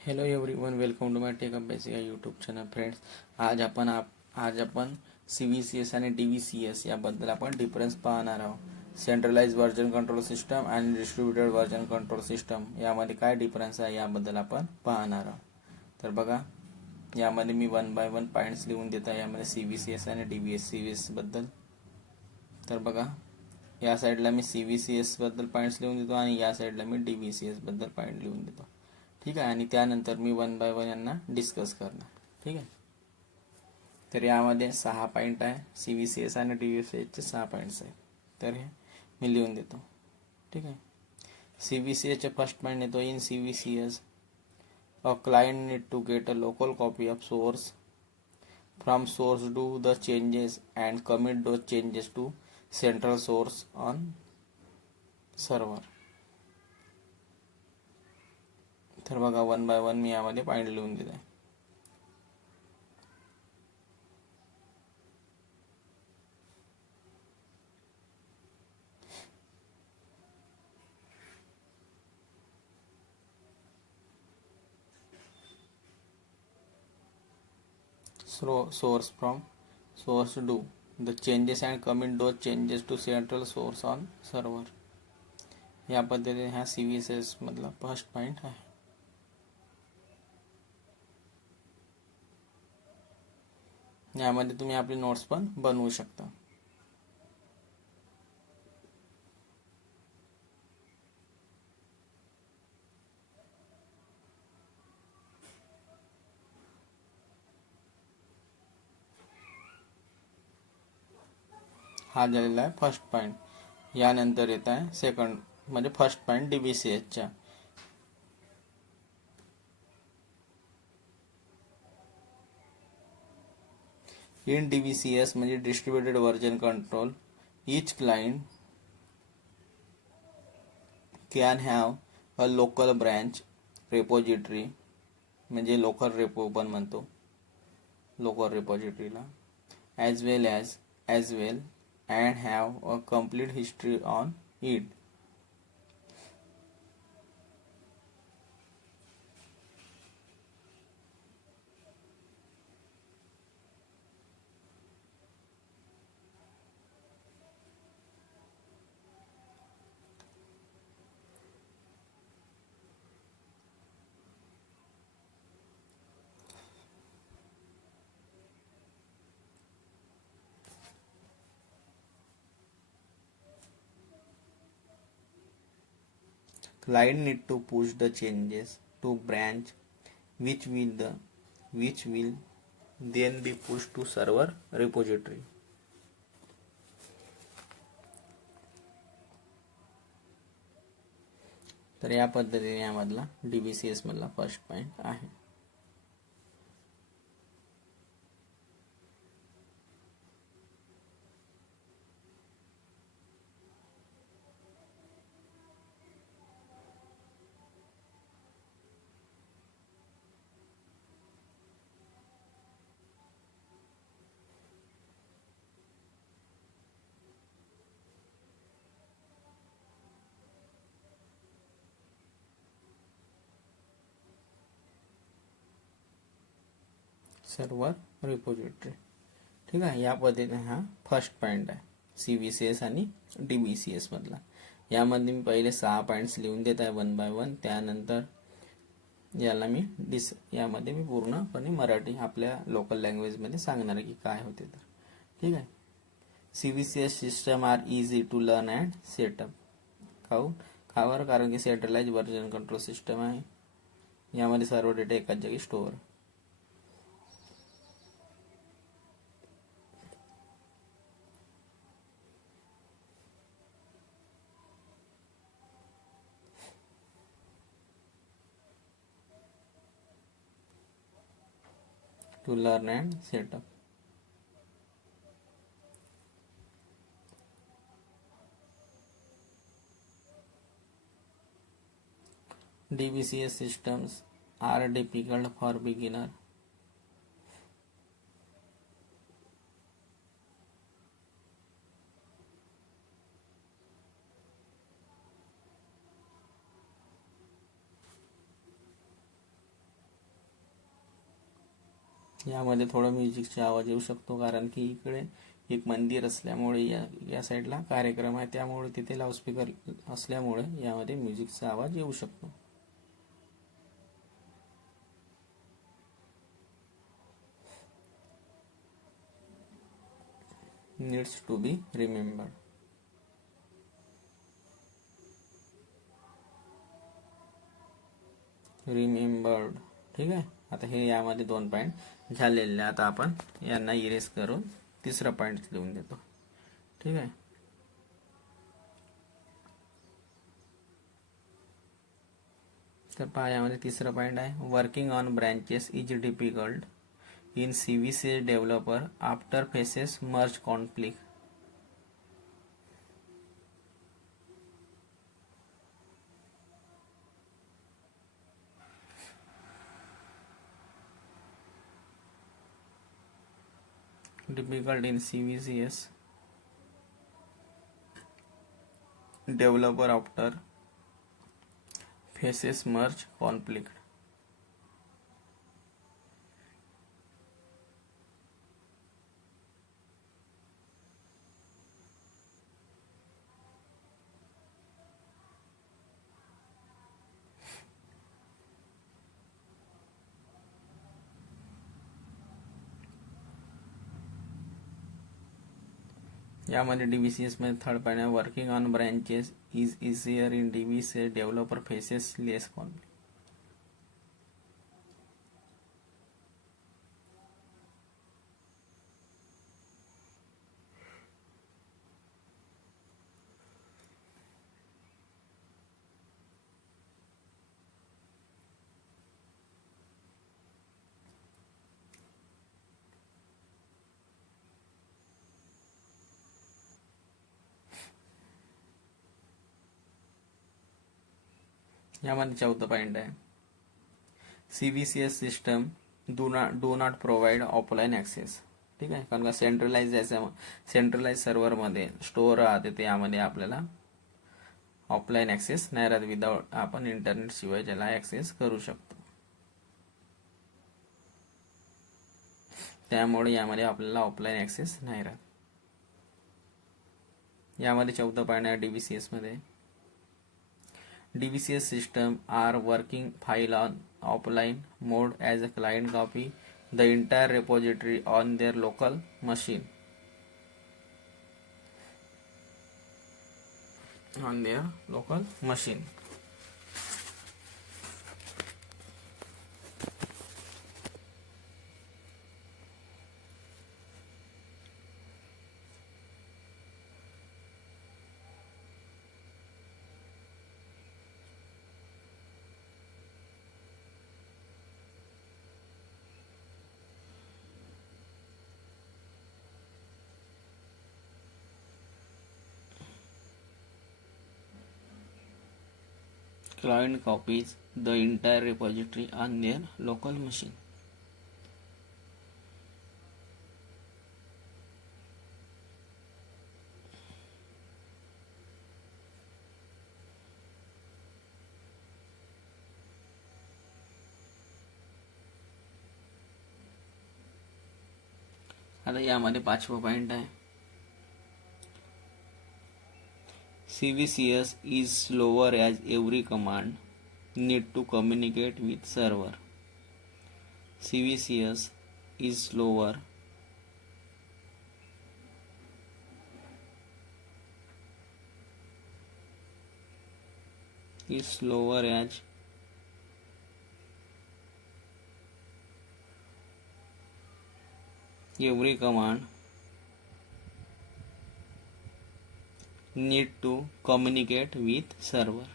Hello everyone, welcome to my tech अभ्यास या YouTube channel. Friends, आज आपण CVCS आणि DVCS याबद्दल आपण डिफरन्स पाहणार आहोत. सेंट्रलाइज व्हर्जन कंट्रोल सिस्टम आणि डिस्ट्रीब्युटेड व्हर्जन कंट्रोल सिस्टम यामध्ये काय डिफरन्स आहे याबद्दल आपण पाहणार आहोत. तर बघा, यामध्ये मी 1 बाय 1 पॉईंट्स लिहून देत आहे. यामध्ये CVCS आणि DVCS बद्दल. तर बघा, या साईडला मी CVCS बद्दल पॉईंट्स लिहून देतो आणि या साईडला मी DVCS बद्दल पॉईंट लिहून देतो. ठीक आहे. आणि त्यानंतर मी 1 बाय 1 यांना डिस्कस करणार. ठीक आहे. तर यामध्ये 6 पॉईंट आहे. CVCS आणि DVCSचे 6 पॉईंट्स आहेत. तर हे मी लिहून देतो. ठीक आहे. CVCSचे फर्स्ट पॉईंट येतो, in CVCS a client need to get a local copy of source from source, do the changes and commit those changes to central source on server. तर बघा, 1 बाय 1 मी यामध्ये पॉईंट लिहून दिला आहे. Source from source, do the changes and commit those changes to central source on server. या पद्धतीने हा CVCS मधला फर्स्ट पॉइंट आहे. यामध्ये तुम्ही आपली नोट्स पण बनवू शकता. हा झालेला आहे फर्स्ट पॉइंट. यानंतर येत आहे सेकंड, म्हणजे फर्स्ट पॉइंट DVCSच्या. इन DVCS म्हणजे distributed version control, each client can have a local branch repository, म्हणजे लोकल रेपो पण म्हणतो, local रिपॉझिटरीला, as well and have a complete history on it. Client need to push the changes to branch which will then be pushed to server repository. तर या पद्धतीने यामधला DVCS मधला first point आहे. Server repository. ठीक आहे. या पद्धतीने हा फर्स्ट पॉइंट आहे CVCS आणि DVCS मधला. यामध्ये मी पहिले 6 पॉइंट्स लिहून देत आहे 1 बाय 1. त्यानंतर याला मी यामध्ये मी पूर्णपणे मराठी आपल्या लोकल लँग्वेजमध्ये सांगणार आहे की काय होते. तर ठीक आहे. CVCS system are easy to learn and setup. कावर कारण की सेंट्रलाइज व्हर्जन कंट्रोल सिस्टम आहे. यामध्ये सर्व डेटा एकाच जागी store. To learn and set up. DVCS systems are difficult for beginner. यामध्ये थोडं म्युझिकचा आवाज येऊ शकतो, कारण की इकडे एक मंदिर असल्यामुळे या साईडला कार्यक्रम आहे, त्यामुळे तिथे लाऊडस्पीकर असल्यामुळे यामध्ये म्युझिकचा आवाज येऊ शकतो. Needs to be remembered. Remembered. ठीक आहे. आता हे यामध्ये 2 पॉईंट झालेले. आता आपण यांना इरेज करून तिसरा पॉईंट लिहून देतो. ठीक आहे. तर पहा, यामध्ये तिसरा पॉईंट आहे, working on branches is difficult in CVCS developer after faces merge conflict. difficult in CVCS developer after faces merge conflict. यामध्ये DVCS मध्ये थर्ड पॉईंट आहे, working on branches is easier in DVCS developer faces less conflict. यामध्ये चौथा point आहे, CVCS system do not provide offline access. ठीक आहे. कारण का सेंट्रलाइज सर्व्हरमध्ये स्टोअर राहते, ते यामध्ये आपल्याला ऑफलाईन ॲक्सेस नाही राहत. विदाउट आपण इंटरनेट शिवाय ज्याला ॲक्सेस करू शकतो. त्यामुळे यामध्ये आपल्याला ऑफलाईन ॲक्सेस नाही राहत. यामध्ये चौथा पॉईंट आहे, DVCS system are working file on offline mode as a client copy the entire repository on their local machine. Client copies the entire repository on their local machine. आता यामध्ये 5वा point आहे, CVCS is slower as every command need to communicate with server. CVCS is slower as every command need to communicate with server.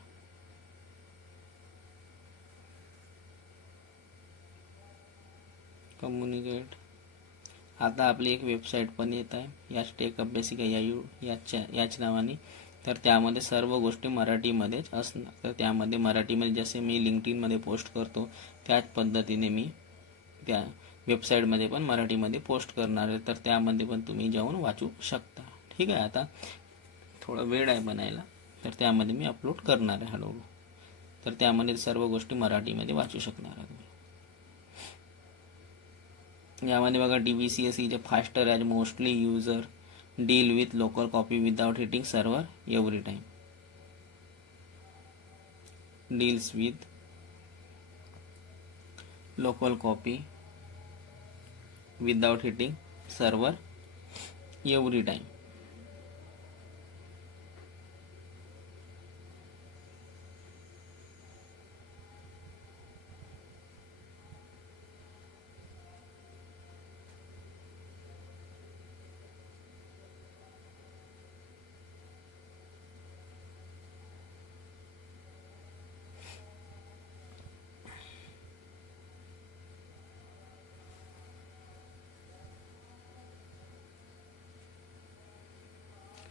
आता आपली एक website पण येत आहे, याच टेक अभ्यासिका याच नावाने. तर त्यामध्ये सर्व गोष्टी मराठीमध्येच असणार. तर त्यामध्ये मराठीमध्ये जसे मी लिंक्डइनमध्ये पोस्ट करतो, त्याच पद्धतीने मी त्या वेबसाईटमध्ये पण मराठीमध्ये पोस्ट करणार आहे. तर त्यामध्ये पण तुम्ही जाऊन वाचू शकता. ठीक आहे. आता थोडा वेळ आहे बनायला, तर त्यामध्ये मी अपलोड करणार आहे हळूहळू. तर त्यामध्ये सर्व गोष्टी मराठीमध्ये वाचू शकणार आहे. यामध्ये बघा DVCS is a faster as mostly user deal with local copy without hitting server every time. Deals with local copy without hitting server every time.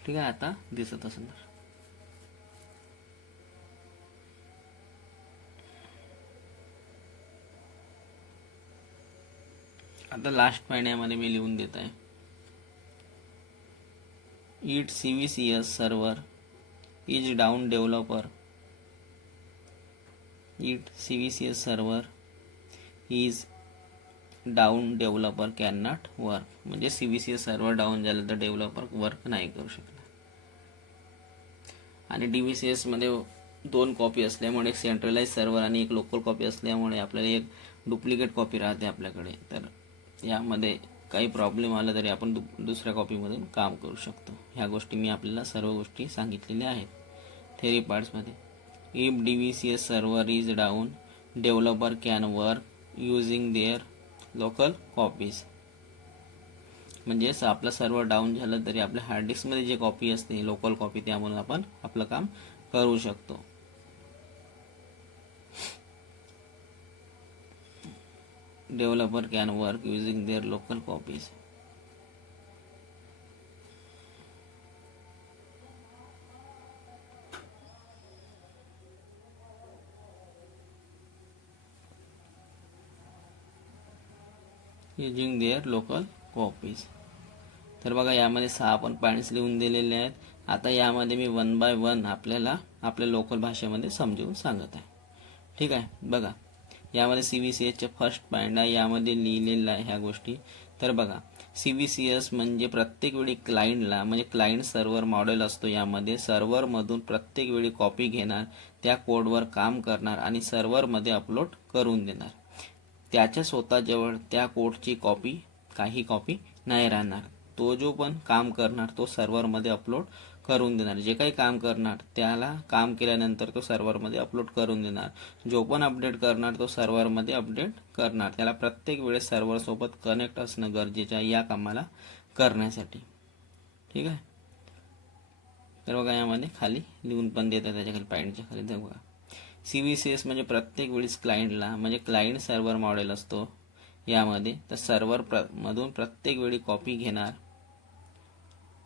ठीक आहे, आता दिसत असणार. आता लास्ट महिन्यामध्ये मी लिहून देत आहे. It CVCS server is down developer. It CVCS server is down developer can not work. म्हणजे CVCS सर्व्हर डाऊन झालं तर डेव्हलपर वर्क नाही करू शकणार. आणि DVCS मध्ये 2 कॉपी असल्यामुळे एक सेंट्रलाइज सर्व्हर आणि एक लोकल कॉपी असल्यामुळे आपल्याला एक डुप्लिकेट कॉपी राहते आपल्याकडे. तर यामध्ये काही प्रॉब्लेम आला तरी आपण दुसऱ्या कॉपीमधून काम करू शकतो. ह्या गोष्टी मी आपल्याला सर्व गोष्टी सांगितलेल्या आहेत थेरी पार्ट्समध्ये. If DVCS server is down developer can work using their local copies. म्हणजेच आपलं सर्व्हर डाऊन झालं तरी आपल्या हार्ड डिस्कमध्ये जे कॉपी असते लोकल कॉपी त्यामधून आपण आपलं काम करू शकतो. Developer can work using their local copies. Using their local copies. तर बघा यामध्ये 6 पण पॉईंट्स लिहून दिलेले आहेत. आता यामध्ये मी 1 बाय 1 आपल्याला आपल्या लोकल भाषेमध्ये समजवून सांगत आहे. ठीक आहे, बघा यामध्ये CVCSचे फर्स्ट पॉईंट आहे, यामध्ये लिहिलेलं आहे ह्या गोष्टी. तर बघा CVCS म्हणजे प्रत्येक वेळी क्लायंटला म्हणजे क्लायंट सर्व्हर मॉडेल असतो. यामध्ये सर्व्हरमधून प्रत्येक वेळी कॉपी घेणार, त्या कोडवर काम करणार आणि सर्व्हरमध्ये अपलोड करून देणार. त्याच्या स्वतःजवळ त्या कोडची काही कॉपी नाही राहणार. तो जो पण काम करणार तो सर्व्हरमध्ये अपलोड करून देणार. जे काही काम करणार त्याला काम केल्यानंतर तो सर्व्हरमध्ये अपलोड करून देणार. जो पण अपडेट करणार तो सर्व्हरमध्ये अपडेट करणार. त्याला प्रत्येक वेळेस सर्व्हरसोबत कनेक्ट असणं गरजेचं आहे या कामाला करण्यासाठी. ठीक आहे, तर बघा यामध्ये खाली लिहून पण देतात त्याच्या खाली पॉईंटच्या खाली. तर बघा CVCS म्हणजे प्रत्येक वेळेस क्लायंटला म्हणजे क्लायंट सर्व्हर मॉडेल असतो यामध्ये. तर सर्व्हर मधून प्रत्येक वेळी कॉपी घेणार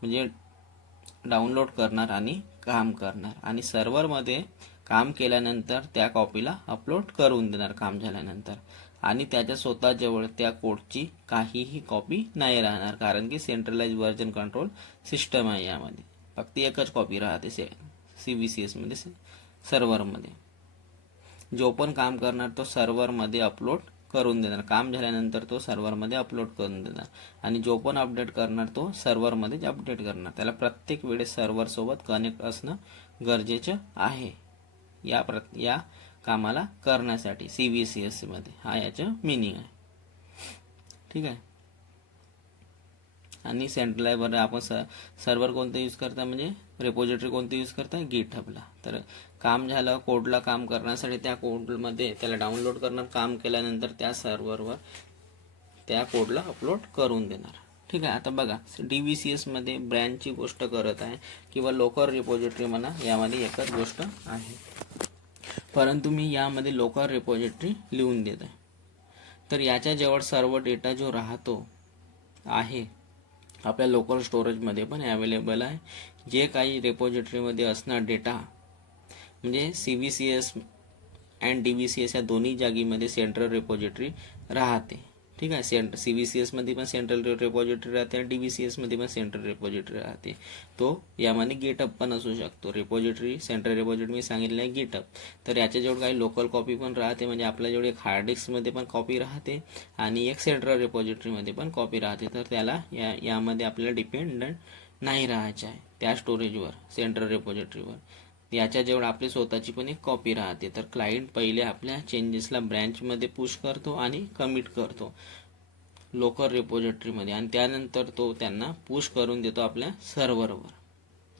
म्हणजे डाउनलोड करणार आणि काम करणार आणि सर्व्हरमध्ये काम केल्यानंतर त्या कॉपीला अपलोड करून देणार काम झाल्यानंतर. आणि त्याच्या स्वतःजवळ त्या कोडची काहीही कॉपी नाही राहणार, कारण की सेंट्रलाइज व्हर्जन कंट्रोल सिस्टम आहे. यामध्ये फक्त एकच कॉपी राहते CVCS मध्ये सर्व्हरमध्ये. जो पण काम करणार तो सर्व्हरमध्ये अपलोड करून देणार. काम झाल्यानंतर तो सर्व्हरमध्ये अपलोड करून देणार आणि जो पण अपडेट करणार तो सर्व्हरमध्येच अपडेट करणार. त्याला प्रत्येक वेळेस सर्व्हरसोबत कनेक्ट असणं गरजेचं आहे या कामाला करण्यासाठी CVCS मध्ये. हा याचं मिनिंग आहे. ठीक आहे, आणि सेंट्रलाइजवर आपण सर्व्हर कोणतं यूज करता म्हणजे रेपोजिटरी कोणतं यूज करता GitHubला. तर काम झालं कोडला काम करण्यासाठी त्या कोडमध्ये त्याला डाउनलोड करणार, काम केल्यानंतर त्या सर्व्हरवर त्या कोडला अपलोड करून देणार. ठीक आहे, आता बघा DVCS मध्ये ब्रँचची गोष्ट करत आहे किंवा लोकल रिपोजिटरी म्हणा, यामध्ये एकच गोष्ट आहे. परंतु मी यामध्ये लोकल रिपोजिटरी लिहून देत आहे. तर याच्या जवळ सर्व डेटा जो राहतो आहे आपल्या लोकल स्टोरेजमध्ये पण अवेलेबल आहे. जे काही रिपोजिटरीमध्ये असणार डेटा म्हणजे CVCS अँड DVCS या दोन्ही जागीमध्ये सेंट्रल रिपोजिटरी राहते. ठीक आहे. CVCS मध्ये पण सेंट्रल रेपॉझिटरी राहते आणि DVCS मध्ये पण सेंट्रल रेपॉझिटरी राहते. तो यामध्ये गेटअप पण असू शकतो. रेपॉझिटरी सेंट्रल रेपॉझिटरी मी सांगितलं आहे गेटअप. तर याच्याजवळ काही लोकल कॉपी पण राहते, म्हणजे आपल्याजवळ एक हार्ड डिस्कमध्ये पण कॉपी राहते आणि एक सेंट्रल रेपॉझिटरीमध्ये पण कॉपी राहते. तर त्याला यामध्ये आपल्याला डिपेंडंट नाही राहायचे आहे त्या स्टोरेजवर, सेंट्रल रेपॉझिटरीवर. याच्याजवळ आपली स्वतःची पण एक कॉपी राहते. तर क्लायंट पहिले आपल्या चेंजेसला ब्रँचमध्ये पुश करतो आणि कमिट करतो लोकल रेपॉझिटरीमध्ये, आणि त्यानंतर तो त्यांना पुश करून देतो आपल्या सर्व्हरवर.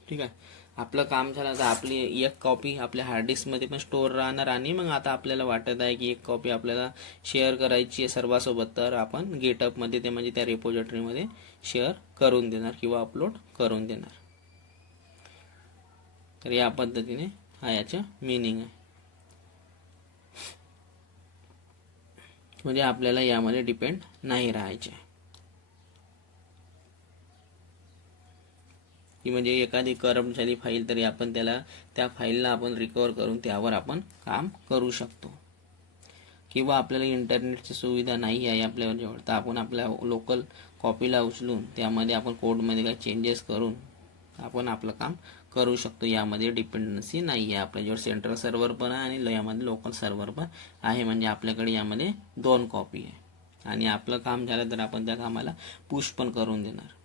ठीक आहे. आपलं काम झालं. तर आपली एक कॉपी आपल्या हार्ड डिस्कमध्ये पण स्टोअर राहणार, आणि मग आता आपल्याला वाटत आहे की एक कॉपी आपल्याला शेअर करायची आहे सर्वांसोबत, तर आपण गेटअपमध्ये ते म्हणजे त्या रेपॉझिटरीमध्ये शेअर करून देणार किंवा अपलोड करून देणार. तर या पद्धतीने हा याचं मिनिंग आहे. म्हणजे आपल्याला यामध्ये डिपेंड नाही राहायचे, की म्हणजे एखादी करप्ट झाली फाईल तरी आपण त्या फाईलला आपण रिकवर करून त्यावर आपण काम करू शकतो. किंवा आपल्याला इंटरनेटची सुविधा नाही आहे आपल्यावर जवळ, तर आपण आपल्या लोकल कॉपीला उचलून त्यामध्ये आपण कोडमध्ये काही चेंजेस करून आपण आपलं काम करू शकतो. यामध्ये डिपेंडन्सी नाही आहे. आपल्याजवळ सेंट्रल सर्व्हर पण आहे आणि यामध्ये लोकल सर्व्हर पण आहे, म्हणजे आपल्याकडे यामध्ये 2 कॉपी आहे आणि आपलं काम झालं तर आपण त्या कामाला पुश पण करून देणार.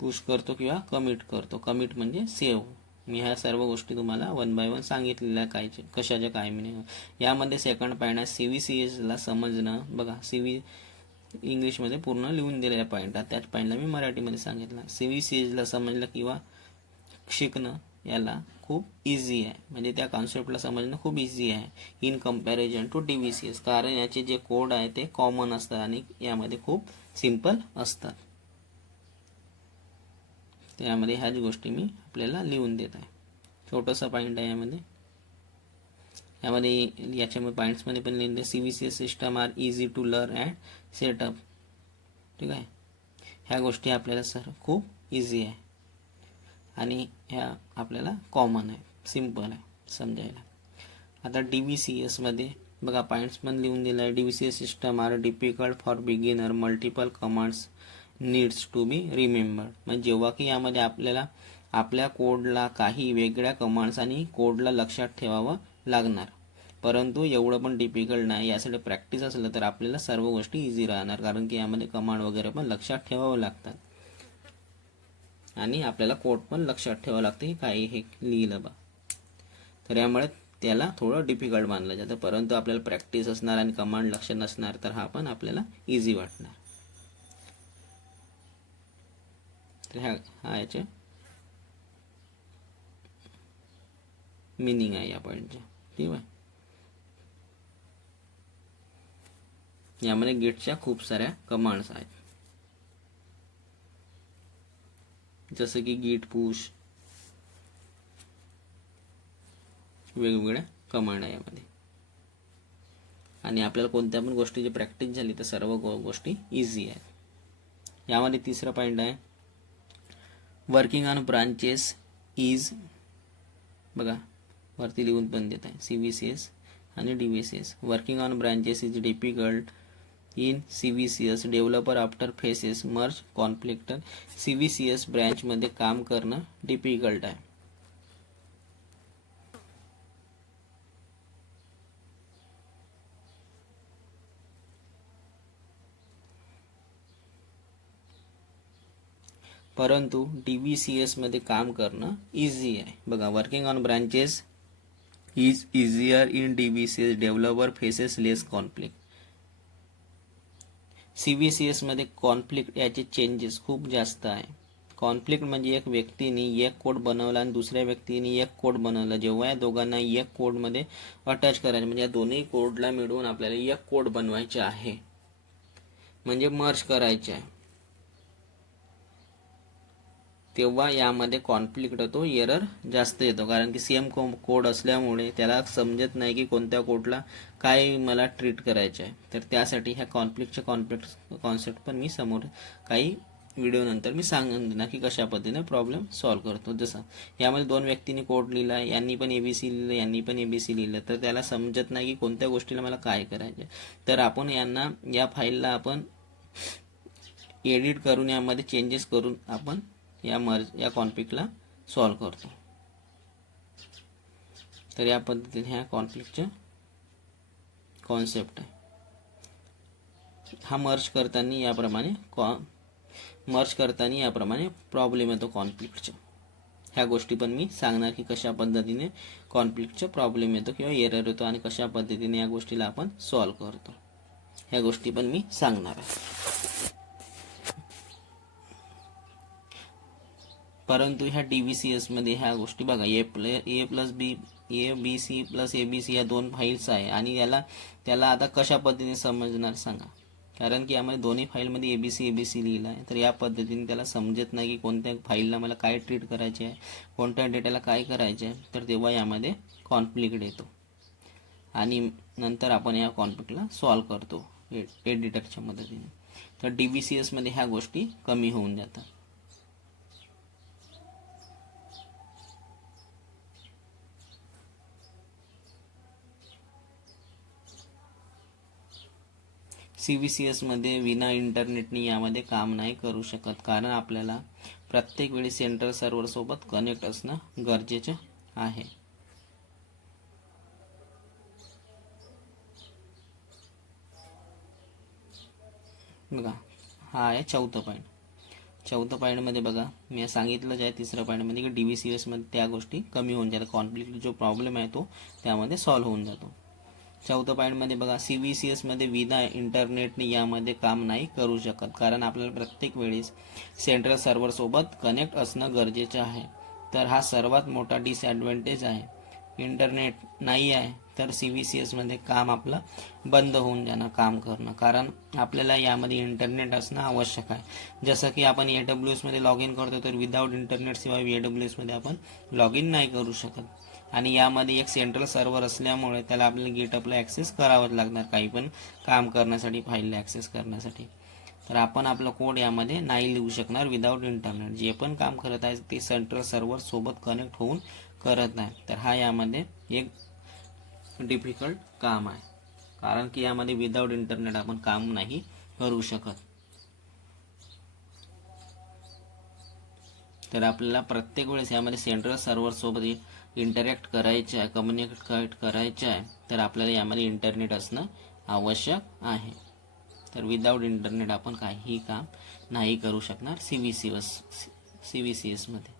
पुश करतो किंवा कमिट करतो. कमिट म्हणजे सेव्ह. मी ह्या सर्व गोष्टी तुम्हाला 1 बाय 1 सांगितलेल्या काय कशाच्या काय मिनिंग. यामध्ये सेकंड पॉईंट आहे CVCSला समजणं. बघा इंग्लिशमध्ये पूर्ण लिहून दिलेल्या पॉईंट आहे, त्याच पॉईंटला मी मराठीमध्ये सांगितलं. CVCSला समजलं किंवा शिकणं याला खूप इझी आहे, म्हणजे त्या कॉन्सेप्टला समजणं खूप इझी आहे इन कम्पॅरिझन टू DVCS, कारण याचे जे कोड आहे ते कॉमन असतात आणि यामध्ये खूप सिंपल असतात. त्यामध्ये ह्याच गोष्टी मी आपल्याला लिहून देत आहे. छोटंसं पॉईंट आहे यामध्ये याच्या पॉईंट्समध्ये पण लिहिले CVCS system are easy to learn and setup. ठीक आहे. ह्या गोष्टी आपल्याला सर खूप इझी आहे आणि ह्या आपल्याला कॉमन आहे, सिंपल आहे समजायला. आता DVCS मध्ये बघा पॉईंट्स पण लिहून दिलं आहे. DVCS system are difficult for beginner, multiple commands needs to be remembered. म्हणजे जेव्हा की यामध्ये आपल्याला आपल्या कोडला काही वेगळ्या कमांड्स आणि कोडला लक्षात ठेवावं लागणार, परंतु एवढं पण डिफिकल्ट नाही. यासाठी प्रॅक्टिस असलं तर आपल्याला सर्व गोष्टी इझी राहणार, कारण की यामध्ये कमांड वगैरे पण लक्षात ठेवावं लागतात आणि आपल्याला कोड पण लक्षात ठेवावं लागतं की काही हे लिहिलं बा. तर यामुळे त्याला थोडं डिफिकल्ट मानलं जातं, परंतु आपल्याला प्रॅक्टिस असणार आणि कमांड लक्षात नसणार तर हा पण आपल्याला इझी वाटणार. तर हा याचे मिनिंग आहे या पॉईंटचे. ठीक आहे. यामध्ये गेटच्या खूप साऱ्या कमांड्स आहेत, जसं की गेट पुश, वेगवेगळ्या कमांड आहे यामध्ये. आणि आपल्याला कोणत्या पण गोष्टीची प्रॅक्टिस झाली तर सर्व गोष्टी इझी आहेत. यामध्ये तिसरा पॉईंट आहे वर्किंग ऑन ब्रांचेस इज. बघा वरती लिहून पण देत आहे CVCS आणि DVCS. Working on branches is difficult in CVCS. Developer after faces merge conflict. CVCS ब्रँचमध्ये काम करणं डिफिकल्ट आहे. परंतु DVCS मध्ये काम करणं इझी आहे. बघा working on branches is easier in DVCS. Developer faces less conflict. CVCS मध्ये कॉन्फ्लिक्ट याचे चेंजेस खूप जास्त आहे. कॉन्फ्लिक्ट म्हणजे एक व्यक्तीने एक कोड बनवला आणि दुसऱ्या व्यक्तीने एक कोड बनवला. जेव्हा या दोघांना एक कोडमध्ये अटॅच करायचे, म्हणजे या दोन्ही कोडला मिळवून आपल्याला एक कोड बनवायचे आहे, म्हणजे मर्ज करायचे आहे, तेव्हा यामध्ये कॉन्फ्लिक्ट होतो, एरर जास्त येतो. कारण की सेम कोड असल्यामुळे त्याला समजत नाही की कोणत्या कोडला काय मला ट्रीट करायचं आहे. तर त्यासाठी ह्या कॉन्फ्लिक्टचे कॉन्सेप्ट पण मी समोर काही व्हिडिओ नंतर मी सांगून देणार की कशा पद्धतीने प्रॉब्लेम सॉल्व्ह करतो. जसं यामध्ये 2 व्यक्तींनी कोड लिहिला, यांनी पण ABC लिहिलं, यांनी पण ABC लिहिलं, तर त्याला समजत नाही की कोणत्या गोष्टीला मला काय करायचं. तर आपण यांना या फाईलला आपण एडिट करून यामध्ये चेंजेस करून आपण या कॉन्फ्लिक्टला सॉल्व्ह करतो. तर या पद्धतीने ह्या कॉन्फ्लिक्टचे कॉन्सेप्ट आहे. हा मर्ज करताना याप्रमाणे प्रॉब्लेम येतो कॉन्फ्लिक्टचा. ह्या गोष्टी पण मी सांगणार की कशा पद्धतीने कॉन्फ्लिक्टचा प्रॉब्लेम येतो किंवा एरर येतो आणि कशा पद्धतीने या गोष्टीला आपण सॉल्व्ह करतो, ह्या गोष्टी पण मी सांगणार आहे. परंतु ह्या DVCS मध्ये ह्या गोष्टी बघा, ABC प्लस ABC या 2 फाईल्स आहे आणि त्याला आता कशा पद्धतीने समजणार सांगा. कारण की यामध्ये दोन्ही फाईलमध्ये ABC लिहिलं आहे. तर या पद्धतीने त्याला समजत नाही की कोणत्या फाईलला मला काय ट्रीट करायचे आहे, कोणत्या डेटाला काय करायचे आहे. तर तेव्हा यामध्ये कॉन्फ्लिक्ट येतो आणि नंतर आपण या कॉन्फ्लिक्टला सॉल्व्ह करतो एडिटरच्या मदतीने. तर DVCS मध्ये ह्या गोष्टी कमी होऊन जातात. CVCS मध्ये विना इंटरनेटने यामध्ये काम नाही करू शकत, कारण आपल्याला प्रत्येक वेळी सेंट्रल सर्व्हर सोबत कनेक्ट असणं गरजेचं आहे. बघा, हा आहे 4थं पॉईंट. 4थं पॉईंटमध्ये बघा, मी सांगितलंच आहे 3ऱ्या पॉईंटमध्ये की DVCS मध्ये त्या गोष्टी कमी होऊन जातात. कॉन्फ्लिक्ट जो प्रॉब्लेम आहे तो त्यामध्ये सॉल्व्ह होऊन जातो. 4थं पॉईंटमध्ये बघा, CVCS मध्ये विना इंटरनेटने यामध्ये काम नाही करू शकत, कारण आपल्याला प्रत्येक वेळेस सेंट्रल सर्व्हर सोबत कनेक्ट असणं गरजेचं आहे. तर हा सर्वात मोठा डिसएडव्हान्टेज आहे. इंटरनेट नाही आहे तर CVCS मध्ये काम आपलं बंद होऊन जाणं काम करणं, कारण आपल्याला यामध्ये इंटरनेट असणं आवश्यक आहे. जसं की आपण AWS मध्ये लॉग इन करतो, तर विदाऊट इंटरनेट शिवाय AWS मध्ये आपण लॉग इन नाही करू शकत. आणि यामध्ये एक सेंट्रल सर्व्हर असल्यामुळे त्याला आपल्याला GitHubला ॲक्सेस करावंच लागणार काही पण काम करण्यासाठी, फाईलला ॲक्सेस करण्यासाठी. तर आपण आपलं कोड यामध्ये नाही लिहू शकणार विदाऊट इंटरनेट. जे पण काम करत आहे ते सेंट्रल सर्व्हर सोबत कनेक्ट होऊन करत नाही. तर हा यामध्ये एक डिफिकल्ट काम आहे, कारण की यामध्ये विदाऊट इंटरनेट आपण काम नाही करू शकत. तर आपल्याला प्रत्येक वेळेस यामध्ये सेंट्रल सर्व्हर सोबत इंटरॅक्ट करायचे आहे, कम्युनिकेट करायचे आहे, तर आपल्याला यामध्ये इंटरनेट असणं आवश्यक आहे. तर विदाऊट इंटरनेट आपण काहीही काम नाही करू शकणार CVCS मध्ये.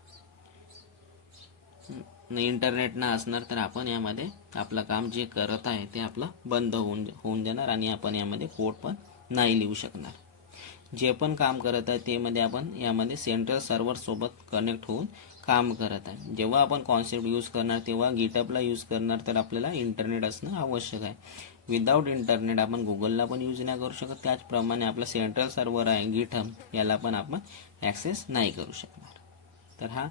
इंटरनेट ना असणार तर आपण यामध्ये आपलं काम जे करत आहे ते आपलं बंद होऊन जाणार आणि आपण यामध्ये कोड पण नाही लिहू शकणार. जे पण काम करत आहे ते मध्ये आपण यामध्ये सेंट्रल सर्व्हर सोबत कनेक्ट होऊन काम करत आहे. जेव्हा आपण कॉन्सेप्ट यूज करणार तेव्हा GitHubला यूज करणार, तर आपल्याला इंटरनेट असणं आवश्यक आहे. विदाऊट इंटरनेट आपण गुगलला पण यूज नाही करू शकत. त्याचप्रमाणे आपलं सेंट्रल सर्व्हर आहे GitHub, याला पण आपण ॲक्सेस नाही करू शकणार. तर हा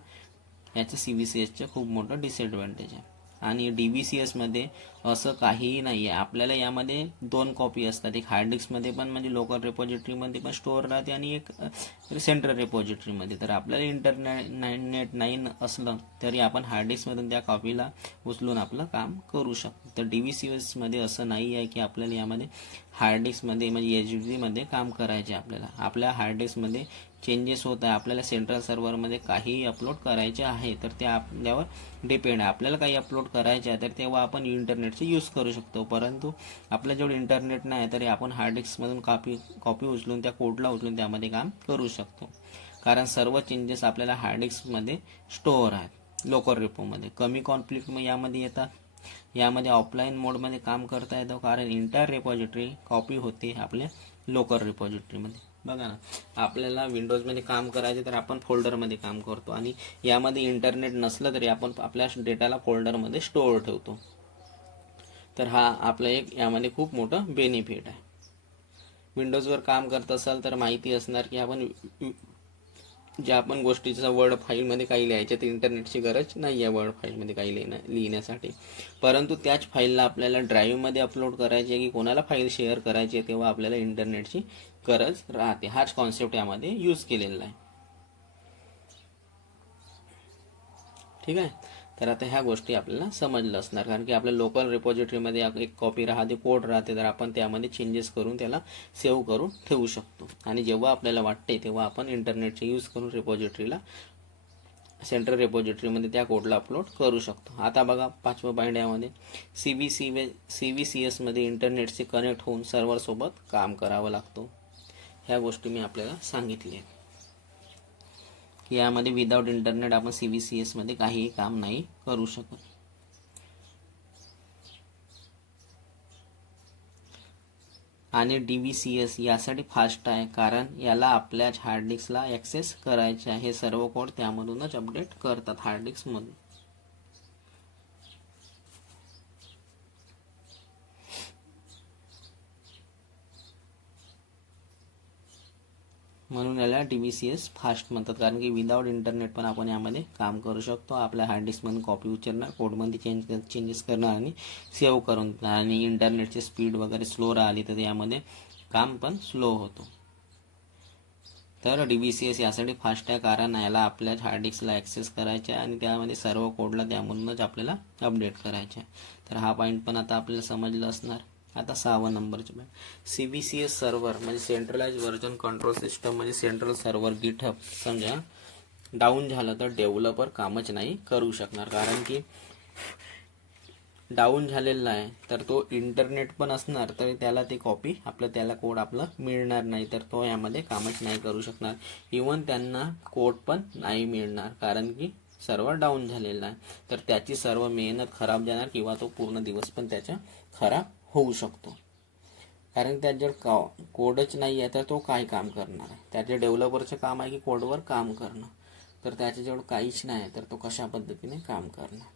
याचं CVCSचं खूप मोठं डिसएडव्हान्टेज आहे. आणि DVCS मध्ये असं काहीही नाही आहे. आपल्याला यामध्ये 2 कॉपी असतात, एक हार्ड डिस्कमध्ये पण म्हणजे लोकल रेपॉझिटरीमध्ये पण स्टोअर राहते आणि एक सेंट्रल रेपॉझिटरीमध्ये. तर आपल्याला इंटरनेट नाही असलं तरी आपण हार्ड डिस्कमधून त्या कॉपीला उचलून आपलं काम करू शकतो. तर DVCS मध्ये असं नाही आहे की आपल्याला यामध्ये हार्ड डिस्कमध्ये म्हणजे HDD मध्ये काम करायचे. आपल्या हार्ड डिस्कमध्ये चेंजेस होत आहे, आपल्याला सेंट्रल सर्व्हरमध्ये काही अपलोड करायचे आहे, तर ते आपल्यावर डिपेंड आहे. आपल्याला काही अपलोड करायचे आहे तर तेव्हा आपण इंटरनेटचे यूज करू शकतो. परंतु आपल्याजवळ इंटरनेट नाही तरी आपण हार्ड डिस्कमधून कॉपी उचलून त्या कोडला उचलून त्यामध्ये काम करू शकतो, कारण सर्व चेंजेस आपल्याला हार्ड डिस्कमध्ये स्टोअर आहेत लोकल रेपोमध्ये. कमी कॉन्फ्लिक्ट यामध्ये येतात. यामध्ये ऑफलाईन मोडमध्ये काम करता येतं, कारण इंटायर रेपॉझिटरी कॉपी होते आपल्या लोकल रेपॉझिटरीमध्ये. बघा ना, आपल्याला विंडोजमध्ये काम करायचे तर आपण फोल्डरमध्ये काम करतो आणि यामध्ये इंटरनेट नसलं तरी आपण आपल्या डेटाला फोल्डरमध्ये स्टोअर ठेवतो. तर हा आपला एक यामध्ये खूप मोठं बेनिफिट आहे. विंडोजवर काम करत असाल तर माहिती असणार की ज्या आपण गोष्टीचा वर्ड फाईलमध्ये काही लिहायचे तर इंटरनेटची गरज नाही आहे वर्ड फाईलमध्ये काही लिहिण्यासाठी. परंतु त्याच फाईलला आपल्याला ड्राईव्हमध्ये अपलोड करायची आहे की कोणाला फाईल शेअर करायची आहे तेव्हा आपल्याला इंटरनेटची गरज राहते. हाच कॉन्सेप्ट यामध्ये यूज केलेला आहे. ठीक आहे. तर आता ह्या गोष्टी आपल्याला समजलं असणार, कारण की आपल्या लोकल रिपॉझिटरीमध्ये एक कॉपी राहते, कोड राहते, तर आपण त्यामध्ये चेंजेस करून त्याला सेव्ह करून ठेवू शकतो. आणि जेव्हा आपल्याला वाटते तेव्हा आपण इंटरनेटचे यूज करून रिपॉझिटरीला सेंट्रल रिपॉझिटरीमध्ये त्या कोडला अपलोड करू शकतो. आता बघा 5वं पॉईंट यामध्ये CVCS मध्ये इंटरनेटशी कनेक्ट होऊन सर्व्हरसोबत काम करावं लागतो. ह्या गोष्टी मी आपल्याला सांगितली आहेत की यामध्ये विदाउट इंटरनेट आपण CVCS मध्ये काहीही काम नाही करू शकत. आणि DVCS यासाठी फास्ट आहे, कारण याला आपल्या हार्ड डिस्कला ॲक्सेस करायचे आहे. हे सर्व कोड त्यामधूनच अपडेट करतात हार्ड डिस्कमधून. म्हणून याला DVCS फास्ट म्हणतात, कारण की विदाउट इंटरनेट पण आपण यामध्ये काम करू शकतो. आपल्या हार्ड डिस्कमधून कॉपी उचलणार, कोडमध्ये चेंजेस करणार आणि सेव्ह करून. आणि इंटरनेटची स्पीड वगैरे स्लो राहिली तर यामध्ये काम पण स्लो होतो. तर DVCS यासाठी फास्ट आहे, कारण याला आपल्या हार्ड डिस्कला ॲक्सेस करायचे आहे आणि त्यामध्ये सर्व कोडला त्यामधूनच आपल्याला अपडेट करायचे आहे. तर हा पॉईंट पण आता आपल्याला समजलं असणार. आता 6वा नंबरचे पॉईंट, CVCS सर्व्हर म्हणजे सेंट्रलाइज व्हर्जन कंट्रोल सिस्टम. म्हणजे सेंट्रल सर्व्हर गिटहब समजा डाऊन झालं तर डेव्हलपर कामच नाही करू शकणार, कारण की डाऊन झालेला आहे. तर तो इंटरनेट पण असणार तर त्याला ती कॉपी त्याला कोड आपलं मिळणार नाही, तर तो यामध्ये कामच नाही करू शकणार. इवन त्यांना कोड पण नाही मिळणार, कारण की सर्व्हर डाऊन झालेला आहे. तर त्याची सर्व मेहनत खराब जाणार किंवा तो पूर्ण दिवस पण त्याचा खराब होऊ शकतो, कारण त्याच्यावर कोडच नाही आहे तर तो काय काम करणार आहे. त्याच्या डेव्हलपरचं काम आहे की कोडवर काम करणं, तर त्याच्याजवळ काहीच नाही तर तो कशा पद्धतीने काम करणार.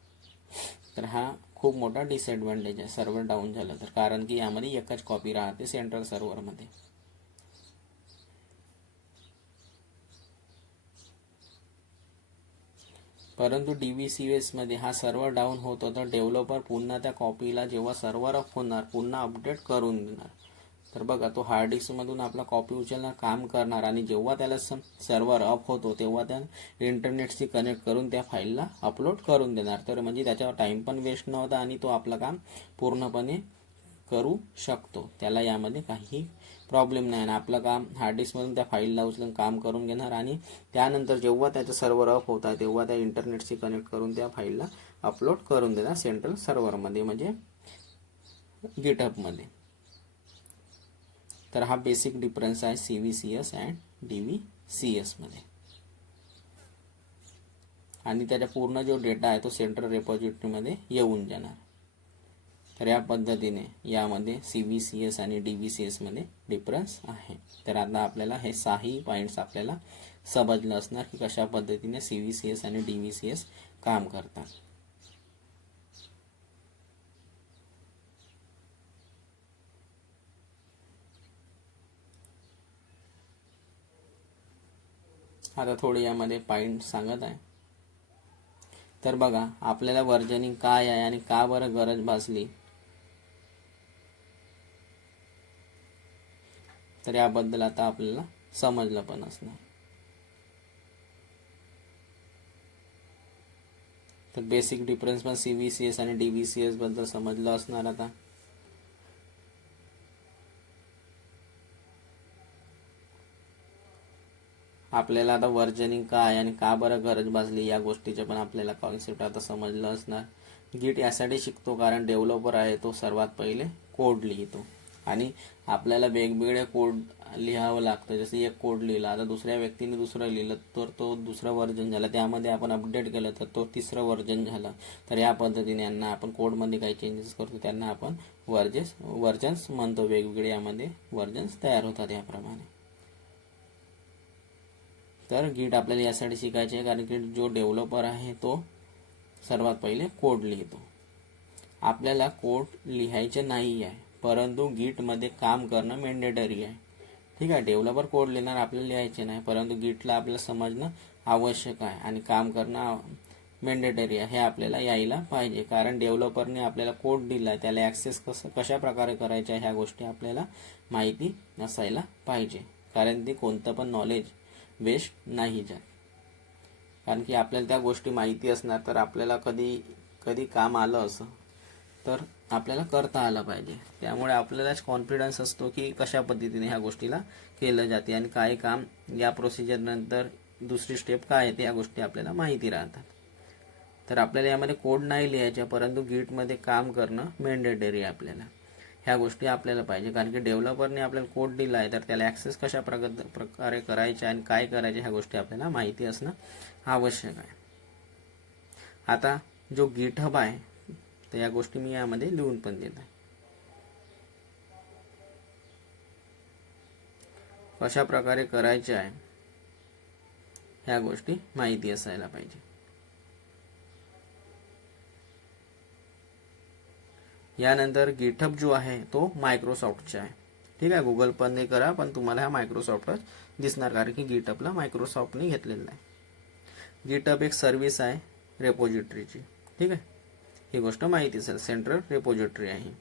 तर हा खूप मोठा डिसएडव्हान्टेज आहे सर्व्हर डाऊन झालं तर, कारण की यामध्ये एकच कॉपी राहते सेंट्रल सर्व्हरमध्ये. परंतु DVCS मध्ये हा सर्व्हर डाऊन होतो तर डेव्हलपर पुन्हा त्या कॉपीला जेव्हा सर्व्हर अप होणार पुन्हा अपडेट करून देणार. तर बघा, तो हार्ड डिस्कमधून आपला कॉपी उचलणार, काम करणार, आणि जेव्हा त्याला सर्व्हर अप होतो तेव्हा त्या इंटरनेटशी कनेक्ट करून त्या फाईलला अपलोड करून देणार. तर म्हणजे त्याच्यावर टाईम पण वेस्ट नव्हता आणि तो आपलं काम पूर्णपणे करू शकतो. त्याला यामध्ये काहीही प्रॉब्लेम नाही, आणि आपलं काम हार्ड डिस्कमधून त्या फाईलला उचलून काम करून घेणार, आणि त्यानंतर जेव्हा त्याचं सर्व्हर अप होत आहे तेव्हा त्या इंटरनेटशी कनेक्ट करून त्या फाईलला अपलोड करून देणार सेंट्रल सर्व्हरमध्ये म्हणजे गिटहबमध्ये. तर हा बेसिक डिफरन्स आहे CVCS अँड DVCS मध्ये. आणि त्याचा पूर्ण जो डेटा आहे तो सेंट्रल रिपॉझिटरीमध्ये येऊन जाणार. तर या पद्धतीने यामध्ये CVCS आणि DVCS मध्ये डिफरन्स आहे. तर आता आपल्याला हे 6ही पॉईंट्स आपल्याला समजलं असणार की कशा पद्धतीने CVCS आणि DVCS काम करतात. आता थोडी यामध्ये पॉईंट सांगत आहे. तर बघा, आपल्याला वर्जनिंग काय आहे आणि का बरं गरज भासली, तर याबद्दल आता आपल्याला समजलं पण असणार. तर बेसिक डिफरन्स पण CVCS आणि DVCS बद्दल समजलं असणार. आता आपल्याला आता वर्जनिंग काय आणि का बरं गरज भासली या गोष्टीचे पण आपल्याला कॉन्सेप्ट आता समजलं असणार. गिट यासाठी शिकतो कारण डेव्हलपर आहे तो सर्वात पहिले कोड लिहितो, आणि आपल्याला वेगवेगळे कोड लिहावं लागतं. जसं एक कोड लिहिला, आता दुसऱ्या व्यक्तीने दुसरं लिहिलं तर तो दुसरं व्हर्जन झालं, त्यामध्ये आपण अपडेट केलं तर तो तिसरं व्हर्जन झालं. तर या पद्धतीने यांना आपण कोडमध्ये काही चेंजेस करतो त्यांना आपण व्हर्जन्स म्हणतो. वेगवेगळे यामध्ये व्हर्जन्स तयार होतात याप्रमाणे. तर गिट आपल्याला यासाठी शिकायचे आहे कारण की जो डेव्हलपर आहे तो सर्वात पहिले कोड लिहितो. आपल्याला कोड लिहायचे नाही आहे, परंतु गिटमध्ये काम करणं मॅन्डेटरी आहे. ठीक आहे, डेव्हलपर कोड लिहिणार, आपल्याला लिहायचे नाही, परंतु गिटला आपल्याला समजणं आवश्यक आहे आणि काम करणं मेंडेटरी आहे, हे आपल्याला यायला पाहिजे. कारण डेव्हलपरने आपल्याला कोड दिला, त्याला ॲक्सेस कशा प्रकारे करायच्या ह्या गोष्टी आपल्याला माहिती असायला पाहिजे. कारण ते कोणतं पण नॉलेज वेस्ट नाही जात. कारण की आपल्याला त्या गोष्टी माहिती असणार तर आपल्याला कधी काम आलं असं तर आपल्याला करता आलं पाहिजे. त्यामुळे आपल्यालाच कॉन्फिडन्स असतो की कशा पद्धतीने ह्या गोष्टीला केलं जाते आणि काय काम या प्रोसिजरनंतर दुसरी स्टेप काय येते या गोष्टी आपल्याला माहिती राहतात. तर आपल्याला यामध्ये कोड नाही लिहायचा, परंतु गिटमध्ये काम करणं मेंडेटरी आहे आपल्याला. ह्या गोष्टी आपल्याला पाहिजे. कारण की डेव्हलपरने आपल्याला कोड दिला आहे तर त्याला ॲक्सेस कशा प्रकारे करायचे आणि काय करायचे ह्या गोष्टी आपल्याला माहिती असणं आवश्यक आहे. आता जो गिटहब आहे तर या गोष्टी मी यामध्ये लिहून पण देत आहे. कशा प्रकारे करायचे आहे ह्या गोष्टी माहिती असायला पाहिजे. यानंतर गिटहब जो आहे तो मायक्रोसॉफ्टचा आहे. ठीक आहे, गुगल पण नाही करा, पण तुम्हाला हा मायक्रोसॉफ्टच दिसणार कारण की गिटहबला मायक्रोसॉफ्टने घेतलेला आहे. गिटहब एक सर्व्हिस आहे रेपोजिटरीची. ठीक आहे, ही गोष्ट माहिती असेल. सेंट्रल रेपोजिटरी आहे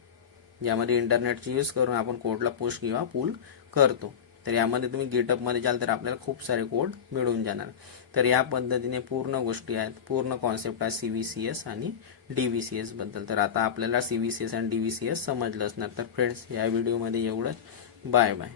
ज्यामध्ये इंटरनेटची यूज करून आपण कोडला पुश किंवा पुल करतो. तर यामध्ये तुम्ही गिटहबमध्ये जाल तर आपल्याला खूप सारे कोड मिळून जाणार. तर या पद्धतीने पूर्ण गोष्टी आहेत, पूर्ण कॉन्सेप्ट आहे CVCS आणि DVCS बद्दल. तर आता आपल्याला CVCS आणि DVCS समजलं असणार. तर फ्रेंड्स, या व्हिडिओमध्ये एवढंच. Bye bye.